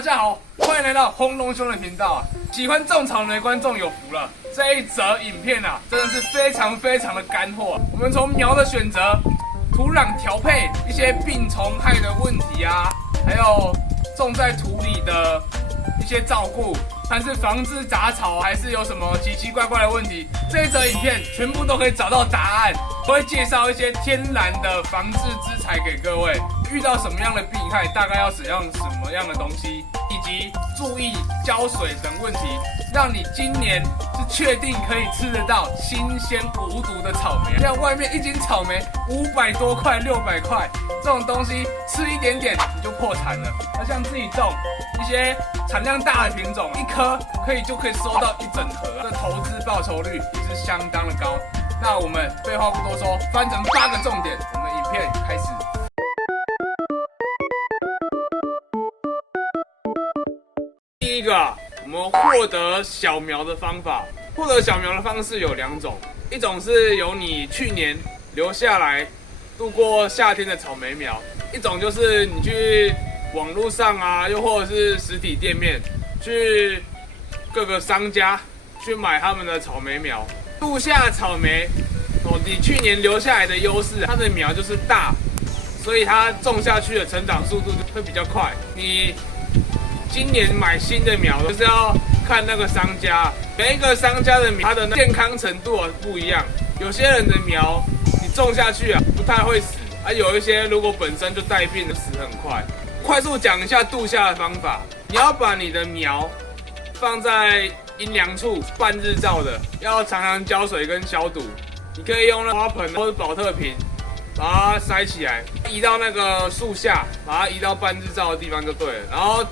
大家好，欢迎来到轰隆兄的频道啊！喜欢种草莓的观众有福了，这一则影片啊，真的是非常的干货。我们从苗的选择、土壤调配、一些病虫害的问题啊，还有种在土里的一些照顾，但是防治杂草还是有什么奇奇怪怪的问题，这一则影片全部都可以找到答案。我会介绍一些天然的防治之材给各位，遇到什么样的病害，大概要使用什么样的东西，以及注意浇水等问题，让你今年是确定可以吃得到新鲜无毒的草莓。像外面一斤草莓500多块、600块，这种东西吃一点点你就破产了。那像自己种一些产量大的品种，一颗就可以收到一整盒，这投资报酬率也是相当的高。那我们废话不多说，分成8个重点，我们影片开始。第一个啊，我们获得小苗的方法。获得小苗的方式有2种，一种是由你去年留下来度过夏天的草莓苗，一种就是你去网络上啊，又或者是实体店面，去各个商家去买他们的草莓苗。度夏草莓你去年留下来的优势，它的苗就是大，所以它种下去的成长速度会比较快。你今年买新的苗，就是要看那个商家，每一个商家的苗，它的健康程度不一样。有些人的苗你种下去啊，不太会死啊，有一些如果本身就带病的，死很快。快速讲一下度夏的方法，你要把你的苗放在阴凉处，半日照的，要常常浇水跟消毒。你可以用那花盆或者保特瓶把它塞起来，移到那个树下，把它移到半日照的地方就对了。然后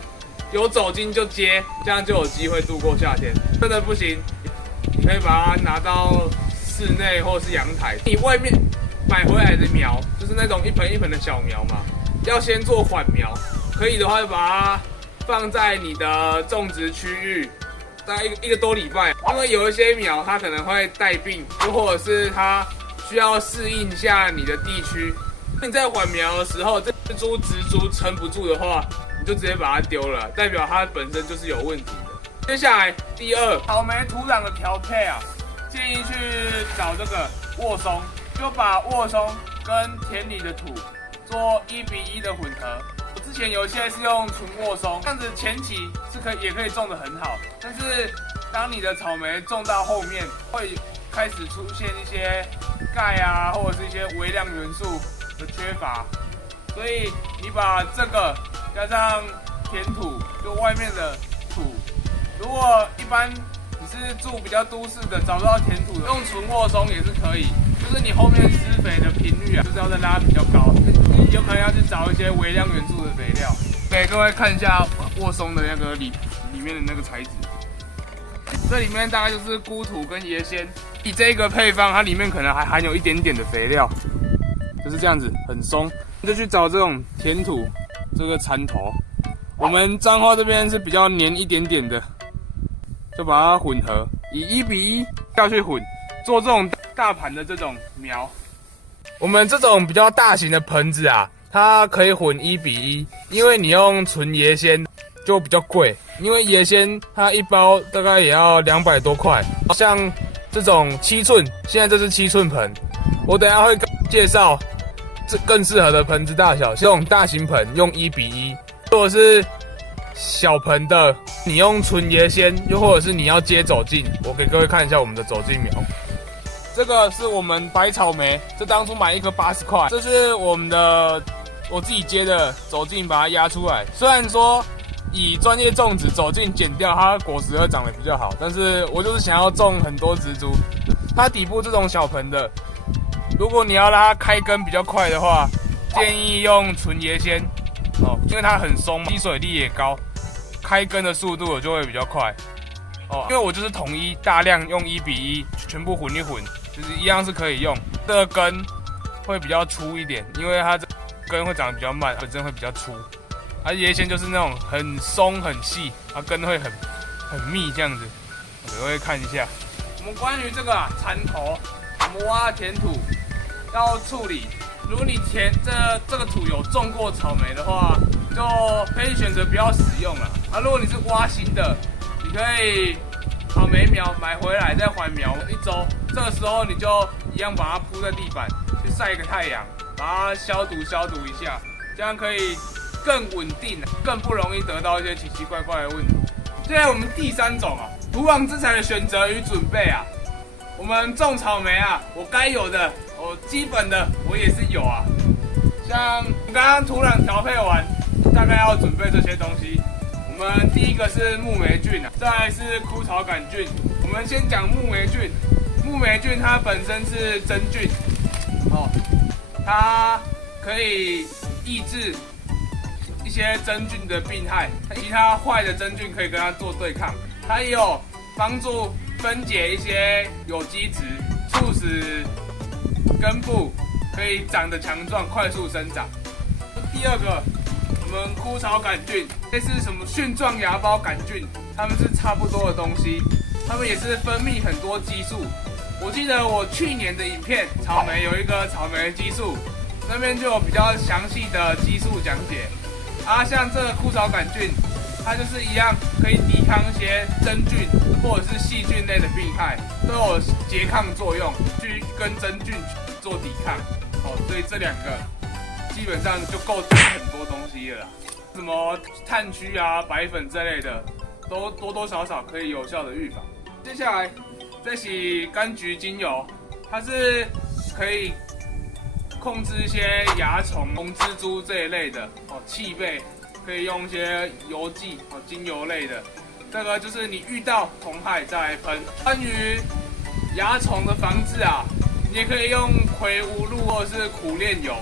有走茎就接，这样就有机会度过夏天。真的不行，你可以把它拿到室内或是阳台。你外面买回来的苗，就是那种一盆一盆的小苗嘛，要先做缓苗。可以的话，就把它放在你的种植区域。大概一个多礼拜，因为有一些苗它可能会带病，又或者是它需要适应一下你的地区。你在缓苗的时候，这株植株撑不住的话，你就直接把它丢了，代表它本身就是有问题的。接下来第2，草莓土壤的调配啊，建议去找这个沃松，就把沃松跟田里的土做1:1的混合。之前有一些是用纯沃松，这样子前期是也可以种得很好，但是当你的草莓种到后面，会开始出现一些钙啊，或者是一些微量元素的缺乏，所以你把这个加上田土，就外面的土，如果一般你是住比较都市的，找不到田土的，用纯沃松也是可以，就是你后面施肥的频率啊，就是要再拉比较高。你有可能要去找一些微量元素的肥料，给各位看一下沃松的那个里面的那个材质。这里面大概就是钴土跟椰酰，以这个配方，它里面可能还含有一点点的肥料，就是这样子很松。就去找这种田土，这个蚕头，我们彰化这边是比较黏一点点的，就把它混合，以1:1下去混，做这种大盘的这种苗。我们这种比较大型的盆子啊，它可以混1:1，因为你用纯椰酰就比较贵，因为椰酰它一包大概也要200多块。像这种7寸，现在这是7寸盆，我等一下会介绍这更适合的盆子大小。这种大型盆用1:1，如果是小盆的，你用纯椰酰，又或者是你要接走茎，我给各位看一下我们的走茎苗。这个是我们白草莓，这当初买1颗80块，这是我自己接的走茎，把它压出来。虽然说以专业种植走茎剪掉，它果实会长得比较好，但是我就是想要种很多植株。它底部这种小盆的，如果你要让它开根比较快的话，建议用纯椰酰因为它很松，吸水力也高，开根的速度就会比较快因为我就是统一大量用1:1全部混一混。就是一样是可以用，这个根会比较粗一点，因为它这根会长得比较慢，本身会比较粗。而椰酰就是那种很松很细，它根会很密这样子。我会看一下。我们关于这个蚕头，我们挖的田土要处理。如果你这个土有种过草莓的话，就就可以选择不要使用了。啊，如果你是挖心的，你可以草莓苗买回来再缓苗1周，这个时候你就一样把它铺在地板，去晒个太阳，把它消毒一下，这样可以更稳定，更不容易得到一些奇奇怪怪的问题。现在我们第3种啊，土壤资材的选择与准备啊。我们种草莓啊，我该有的，我基本的我也是有啊。像刚刚土壤调配完，大概要准备这些东西。我们第一个是木霉菌啊，再来是枯草杆菌。我们先讲木霉菌，木霉菌它本身是真菌，它可以抑制一些真菌的病害，其他坏的真菌可以跟它做对抗。它也有帮助分解一些有机质，促使根部可以长得强壮，快速生长。第二个，我们枯草杆菌，类似什么蕈状芽孢杆菌，它们是差不多的东西，它们也是分泌很多激素。我记得我去年的影片，草莓有一个草莓激素，那边就有比较详细的激素讲解。啊，像这个枯草杆菌，它就是一样可以抵抗一些真菌或者是细菌类的病害，都有拮抗作用，去跟真菌做抵抗。所以这2个基本上就够做很多东西了啦。什么炭疽啊、白粉这类的，都多多少少可以有效的预防。接下来这是柑橘精油，它是可以控制一些蚜虫、红蜘蛛这一类的气味，可以用一些油剂精油类的。这个就是你遇到虫害再来喷。关于蚜虫的防治啊，你也可以用葵无露或者是苦楝油。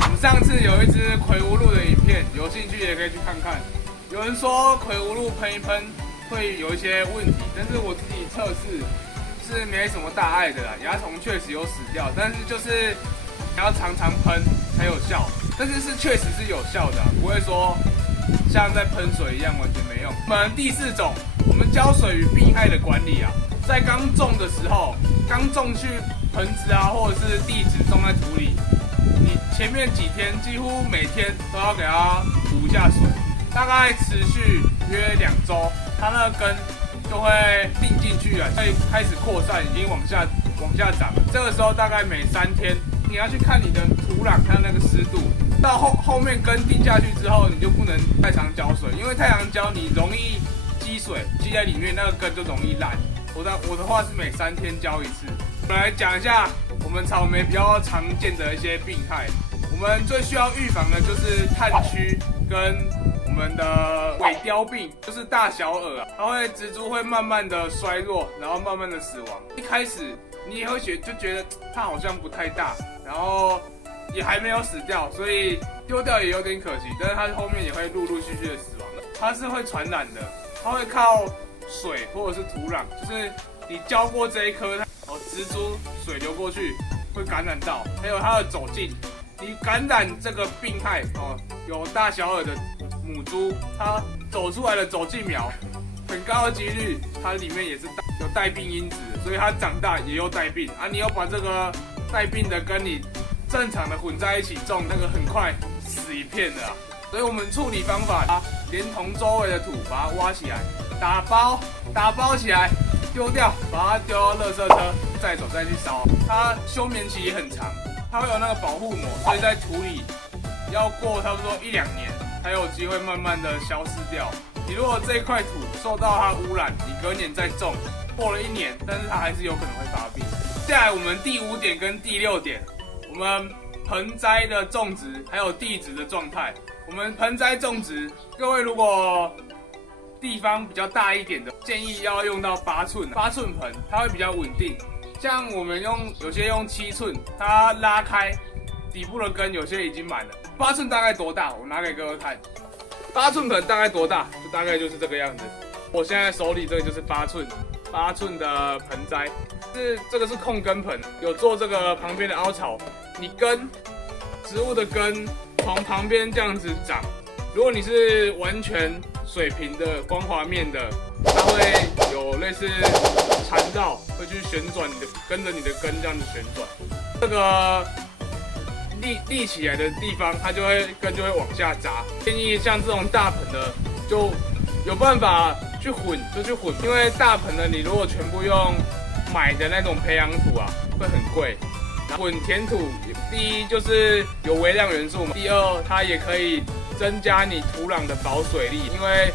我们上次有一支葵无露的影片，有兴趣也可以去看看。有人说葵无露喷一喷会有一些问题，但是我自己测试是没什么大碍的啦。蚜虫确实有死掉，但是就是你要常常喷才有效，但是确实是有效的，不会说像在喷水一样完全没用。我们第4种，我们浇水与病害的管理啊，在刚种的时候，刚种去盆子啊或者是地质种在土里，你前面几天几乎每天都要给它补一下水，大概持续约2周，它那个根就会定进去了，会开始扩散，已经往下长了。这个时候大概每3天，你要去看你的土壤它那个湿度。到后面根定下去之后，你就不能太常浇水，因为太常浇你容易积水，积在里面那个根就容易烂。我的话是每3天浇1次。我们来讲一下我们草莓比较常见的一些病害。我们最需要预防的就是炭疽跟我们的尾凋病，就是大小耳啊，植株会慢慢的衰弱，然后慢慢的死亡。一开始你也会觉得它好像不太大，然后也还没有死掉，所以丢掉也有点可惜。但是它后面也会陆续的死亡的。它是会传染的，它会靠水或者是土壤，就是你浇过这一颗，植株水流过去会感染到，还有它的走茎，你感染这个病害有大小耳的母猪，它走出来的走茎苗，很高的几率它里面也是有带病因子的，所以它长大也有带病啊。你又把这个带病的跟你正常的混在一起种，那个很快死一片的啊。所以我们处理方法，连同周围的土把它挖起来，打包起来丢掉，把它丢到垃圾车再走再去烧。它休眠期也很长，它会有那个保护膜，所以在土里要过差不多1-2年才有机会慢慢的消失掉。你如果这一块土受到它污染，你隔年再种，过了1年，但是它还是有可能会发病。接下来我们第5点跟第6点，我们盆栽的种植还有地质的状态。我们盆栽种植，各位如果地方比较大一点的，建议要用到8寸盆，它会比较稳定。像我们有些用7寸，它拉开底部的根，有些已经满了。8寸大概多大？我拿给各位看。8寸盆大概多大？就大概就是这个样子。我现在手里这个就是8寸的盆栽，这个是控根盆，有做这个旁边的凹槽，你植物的根从旁边这样子长。如果你是完全水平的光滑面的，它会有类似缠绕，会去旋转跟着你的根这样子旋转。这个立起来的地方，它根就会往下砸。建议像这种大盆的，就有办法去混，因为大盆的你如果全部用买的那种培养土啊，会很贵。混填土，第一就是有微量元素嘛，第二它也可以增加你土壤的保水力，因为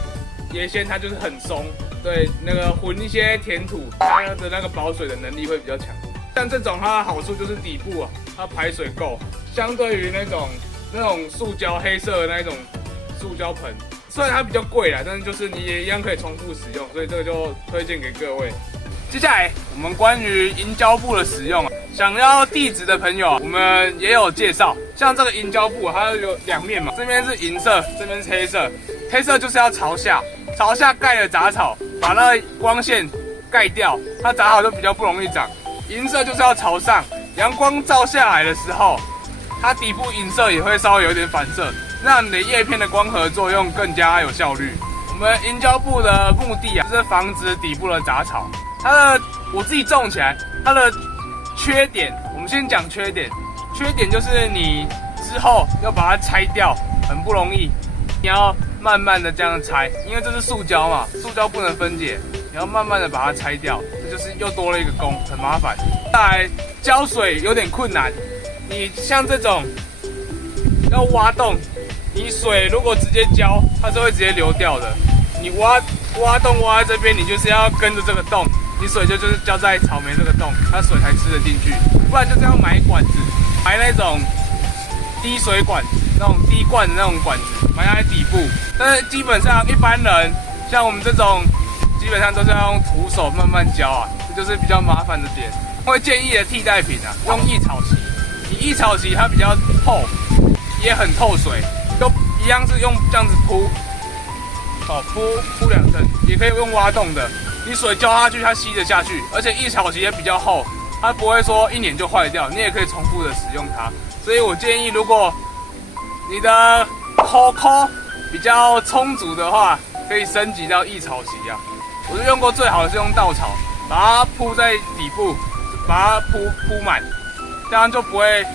椰纤它就是很松，对，那个混一些填土，它的那个保水的能力会比较强。像这种它的好处就是底部啊，它排水够，相对于那种塑胶黑色的那种塑胶盆，虽然它比较贵啦，但是就是你也一样可以重复使用，所以这个就推荐给各位。接下来我们关于银胶布的使用啊，想要地质的朋友，我们也有介绍。像这个银胶布，它有两面嘛，这边是银色，这边是黑色。黑色就是要朝下盖了杂草，把那个光线盖掉，它杂草就比较不容易长。银色就是要朝上，阳光照下来的时候，它底部银色也会稍微有点反射，让你的叶片的光合作用更加有效率。我们银胶布的目的啊，就是防止底部的杂草。我自己种起来，它的缺点，我们先讲缺点。缺点就是你之后要把它拆掉，很不容易。你要慢慢的这样拆，因为这是塑胶嘛，塑胶不能分解，你要慢慢的把它拆掉，这就是又多了一个工，很麻烦。再来，浇水有点困难。你像这种要挖洞，你水如果直接浇，它是会直接流掉的。你挖洞挖在这边，你就是要跟着这个洞。你水就是浇在草莓这个洞，它水才吃得进去，不然就是要买管子，买那种滴水管，那种滴灌的那种管子，埋在底部。但是基本上一般人像我们这种，基本上都是要用徒手慢慢浇啊，这就是比较麻烦的点。会建议的替代品啊，用益草席。你益草席它比较厚，也很透水，都一样是用这样子铺，铺两层，也可以用挖洞的。你水浇下去，它吸得下去，而且益草席也比较厚，它不会说一年就坏掉，你也可以重复的使用它。所以我建议，如果你的抠比较充足的话，可以升级到益草席啊。我是用过最好的是用稻草，把它铺在底部，把它铺满，这样就不会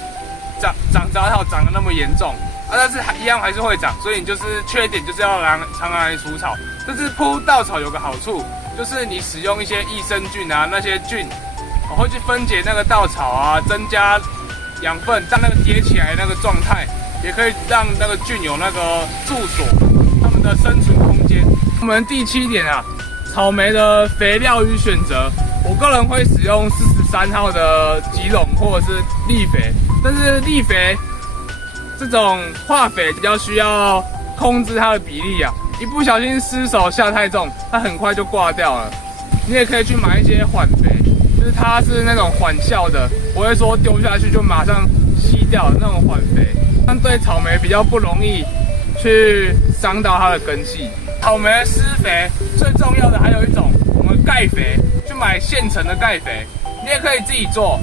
长杂草长得那么严重啊。但是一样还是会长，所以你就是缺点就是要常来除草。但是铺稻草有个好处，就是你使用一些益生菌啊，那些菌会去分解那个稻草啊，增加养分，让那个叠起来那个状态，也可以让那个菌有那个住所，它们的生存空间。我们第7点啊，草莓的肥料与选择，我个人会使用43号的吉隆或者是力肥，但是力肥这种化肥比较需要控制它的比例啊。一不小心失手下太重，它很快就挂掉了。你也可以去买一些缓肥，就是它是那种缓效的，不会说丢下去就马上吸掉的那种缓肥，但对草莓比较不容易去伤到它的根系。草莓的施肥最重要的还有一种，我们钙肥，去买现成的钙肥，你也可以自己做，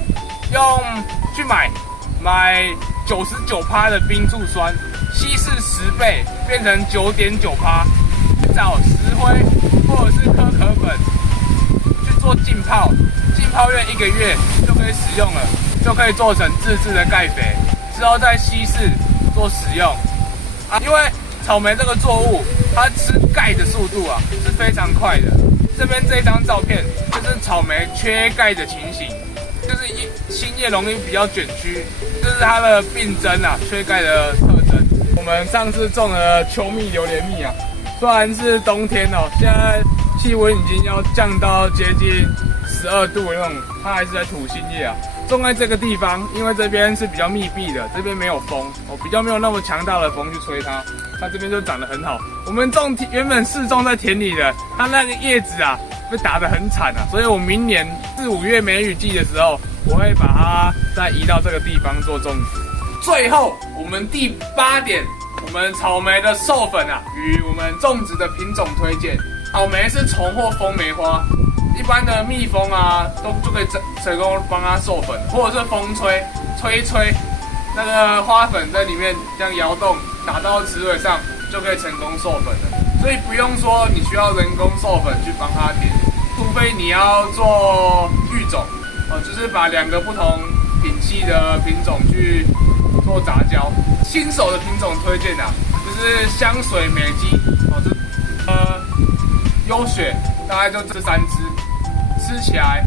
去买99%的冰柱酸。稀释10倍变成9.9%，找石灰或者是可可粉去做浸泡，浸泡约1个月就可以使用了，就可以做成自制的钙肥，之后再稀释做使用啊。因为草莓这个作物，它吃钙的速度啊是非常快的。这边这张照片就是草莓缺钙的情形，就是新叶容易比较卷曲，这是它的病症啊，缺钙的特征。我们上次种的秋蜜、榴莲蜜啊，虽然是冬天哦，现在气温已经要降到接近12度那种，它还是在吐新叶啊。种在这个地方，因为这边是比较密闭的，这边没有风，比较没有那么强大的风去吹它，它这边就长得很好。我们原本是种在田里的，它那个叶子啊被打得很惨啊，所以我明年4、5月梅雨季的时候，我会把它再移到这个地方做种植。最后，我们第8点，我们草莓的授粉啊，与我们种植的品种推荐。草莓是虫或风梅花，一般的蜜蜂啊，就可以成功帮它授粉，或者是风吹，那个花粉在里面这样摇动，打到雌蕊上，就可以成功授粉了。所以不用说你需要人工授粉去帮它点，除非你要做育种，就是把2个不同品系的品种去做杂交。新手的品种推荐啊，就是香水美姬哦，优雪，大概就这3支，吃起来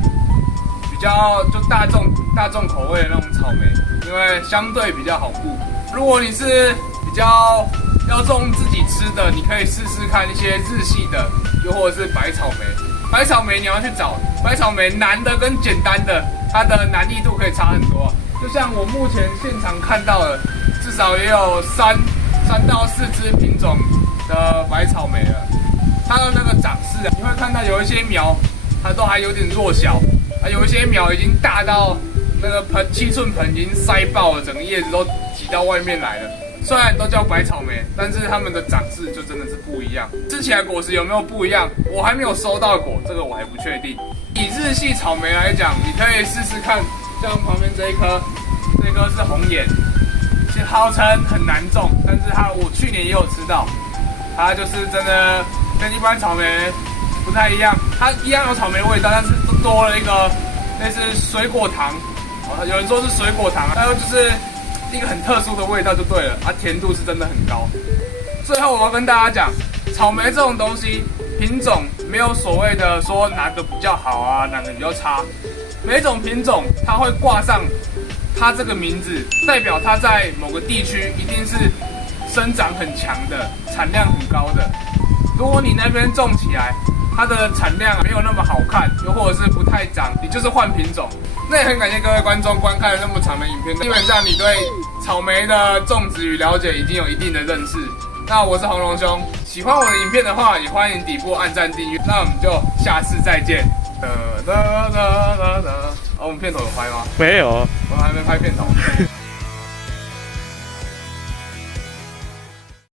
比较就大众口味的那种草莓，因为相对比较好顾。如果你是比较要种自己吃的，你可以试试看一些日系的，又或者是白草莓。白草莓你要去找白草莓难的跟简单的，它的难易度可以差很多。就像我目前现场看到的，至少也有3到4支品种的白草莓了。它的那个长势啊，你会看到有一些苗它都还有点弱小，有一些苗已经大到那个7寸盆已经塞爆了，整个叶子都挤到外面来了。虽然都叫白草莓，但是它们的长势就真的是不一样。吃起来果实有没有不一样？我还没有收到果，这个我还不确定。以日系草莓来讲，你可以试试看，像旁边这一颗是红眼，其实号称很难种，但是我去年也有吃到，它就是真的跟一般草莓不太一样，它一样有草莓味道，但是多了一个类似水果糖，有人说是水果糖，还有就是一个很特殊的味道就对了，甜度是真的很高。最后我要跟大家讲，草莓这种东西，品种没有所谓的说哪个比较好啊，哪个比较差，每种品种它会挂上它这个名字，代表它在某个地区一定是生长很强的，产量很高的。如果你那边种起来，它的产量没有那么好看，又或者是不太长，你就是换品种。那也很感谢各位观众观看了那么长的影片，基本上你对草莓的种植与了解已經有一定的认识。那我是红龙兄，喜欢我的影片的话，也欢迎底部按赞订阅。那我们就下次再见。我们片头有拍吗？没有，我还没拍片头。